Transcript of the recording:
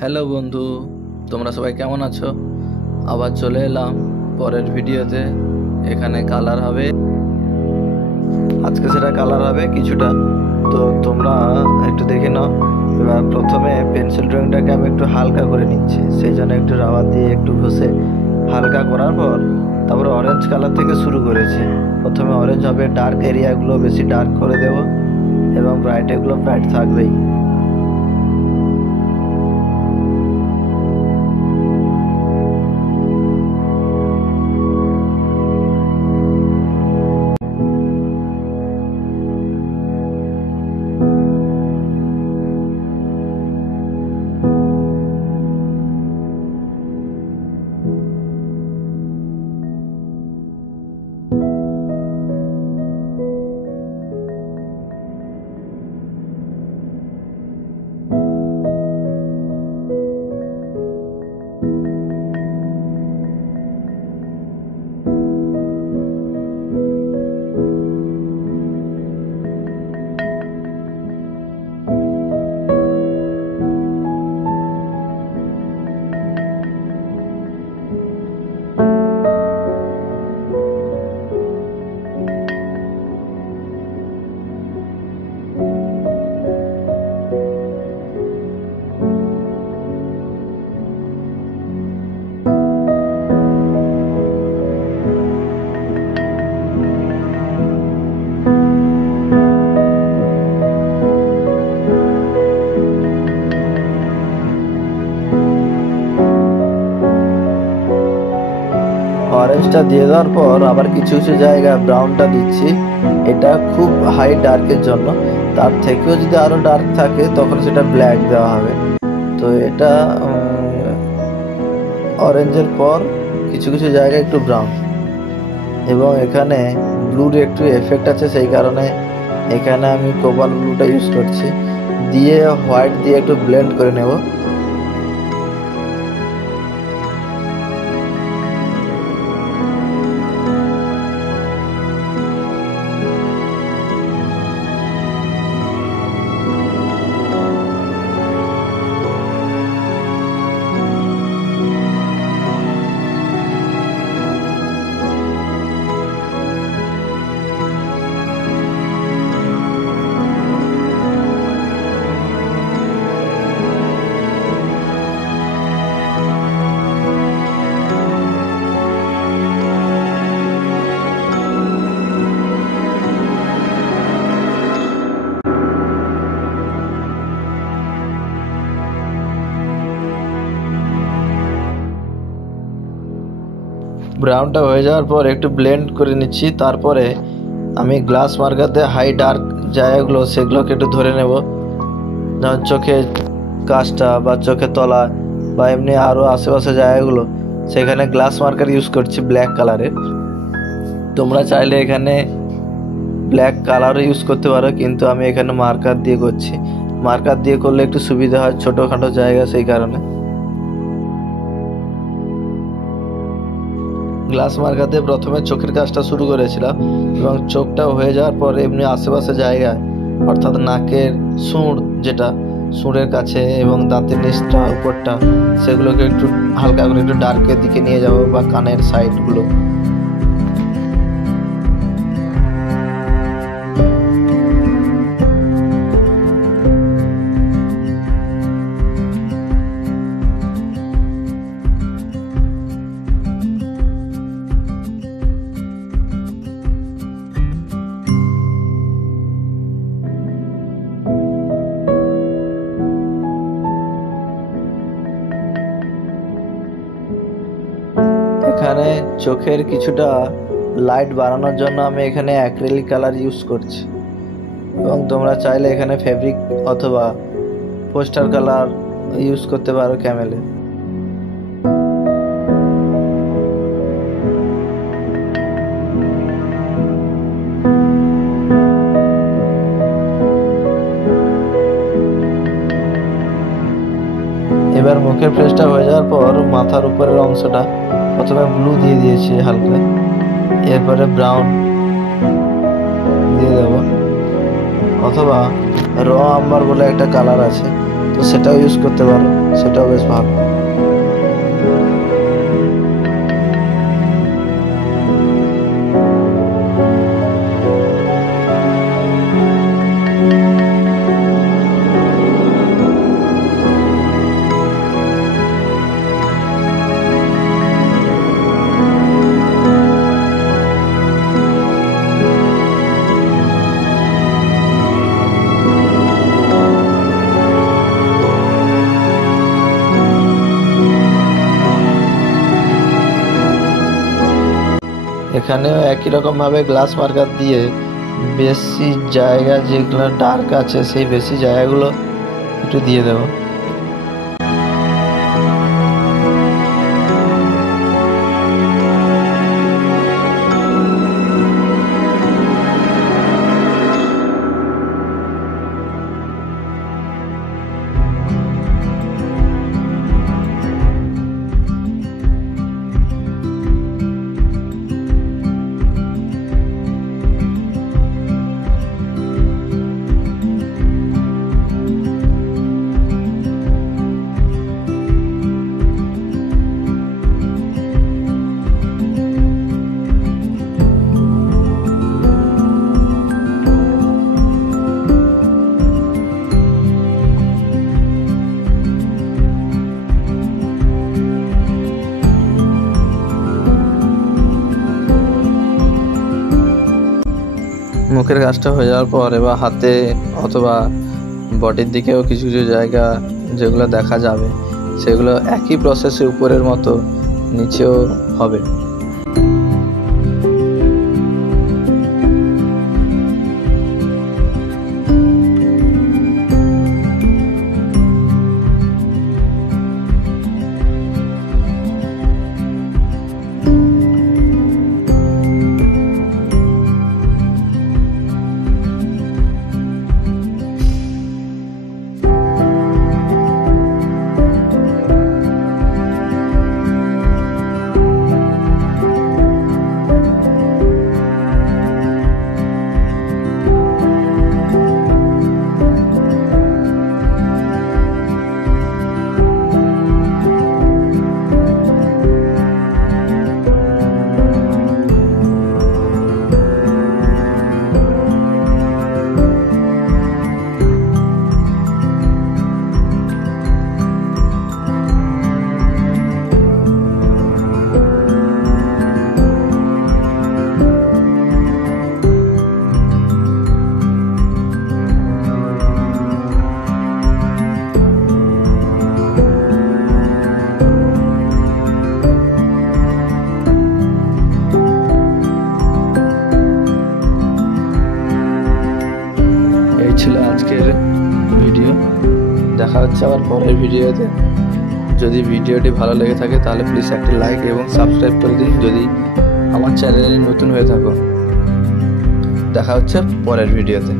Hello বন্ধু, তোমরা সবাই কেমন আছো? আবার চলে এলাম পরের ভিডিওতে। এখানে কালার হবে, আজকে সেটা কালার হবে কিছুটা। তো তোমরা একটু দেখে নাও। এবার প্রথমে পেন্সিল ড্রয়িংটাকে আমি একটু হালকা করে নিচ্ছি, সেই জন্য একটু রাবার দিয়ে একটু ঘষে হালকা করার পর তারপরে অরেঞ্জ কালার থেকে শুরু করেছি। প্রথমে অরেঞ্জ হবে, ডার্ক এরিয়াগুলো বেশি ডার্ক করে দেব এবং ব্রাইট এগুলো ব্রাইট থাকবেই। অরেঞ্জটা দিয়ে দেওয়ার পর আবার কিছু কিছু জায়গায় ব্রাউনটা দিচ্ছি। এটা খুব হাই ডার্কের জন্য, তার থেকেও যদি আরো ডার্ক থাকে তখন সেটা ব্ল্যাক দেওয়া হবে। তো এটা অরেঞ্জের পর কিছু কিছু জায়গায় একটু ব্রাউন, এবং এখানে ব্লুর একটু এফেক্ট আছে, সেই কারণে এখানে আমি কোবাল্ট ব্লুটা ইউজ করছি। দিয়ে হোয়াইট দিয়ে একটু ব্লেন্ড করে নেব। ব্রাউনটা হয়ে যাওয়ার পর একটু ব্লেন্ড করে নিচ্ছি। তারপরে আমি গ্লাস মার্কারতে হাই ডার্ক জায়গাগুলো সেগুলোকে একটু ধরে নেব, যেমন চোখের কাজটা বা চোখের তলা বা এমনি আরও আশেপাশে জায়গাগুলো, সেখানে গ্লাস মার্কার ইউজ করছি ব্ল্যাক কালারের। তোমরা চাইলে এখানে ব্ল্যাক কালারও ইউজ করতে পারো, কিন্তু আমি এখানে মার্কার দিয়ে করছি। মার্কার দিয়ে করলে একটু সুবিধা হয় ছোটোখাটো জায়গা, সেই কারণে। গ্লাস মার্কাতে প্রথমে চোখের কাজটা শুরু করেছিলাম, এবং চোখটা হয়ে যাওয়ার পর এমনি আশেপাশে জায়গায়, অর্থাৎ নাকের সুঁড়, যেটা সুঁড়ের কাছে এবং দাঁতের নিচটা উপরটা, সেগুলোকে একটু হালকা করে একটু ডার্কের দিকে নিয়ে যাব, বা কানের সাইডগুলো। এখানে চোখের কিছুটা লাইট বাড়ানোর জন্য আমি এখানে অ্যাক্রিলিক কালার ইউজ করছি, এবং তোমরা চাইলে এখানে ফেব্রিক অথবা পোস্টার কালার ইউজ করতে পারো ক্যামেলে। এবার মুখের ফেসটা হয়ে যাওয়ার পর মাথার উপরের অংশটা প্রথমে ব্লু দিয়ে দিয়েছি হালকা, এরপরে ব্রাউন দিয়ে দেব, অথবা র আম্বার বলে একটা কালার আছে, তো সেটাও ইউজ করতে পারো, সেটাও বেশ ভালো। এখানেও একই রকম ভাবে গ্লাস মার্কার দিয়ে বেশি জায়গা যেগুলো ডার্ক আছে সেই বেশি জায়গাগুলো একটু দিয়ে দেবো। মুখের কাজটা হয়ে যাওয়ার পর এবার হাতে অথবা বডির দিকেও কিছু কিছু জায়গা যেগুলো দেখা যাবে সেগুলো একই প্রসেসে উপরের মতো নিচেও হবে। ছিল আজকের ভিডিও, দেখা হচ্ছে আবার পরের ভিডিওতে। যদি ভিডিওটি ভালো লেগে থাকে তাহলে প্লিজ একটি লাইক এবং সাবস্ক্রাইব করে দিন যদি আমার চ্যানেলে নতুন হয়ে থাকো। দেখা হচ্ছে পরের ভিডিওতে।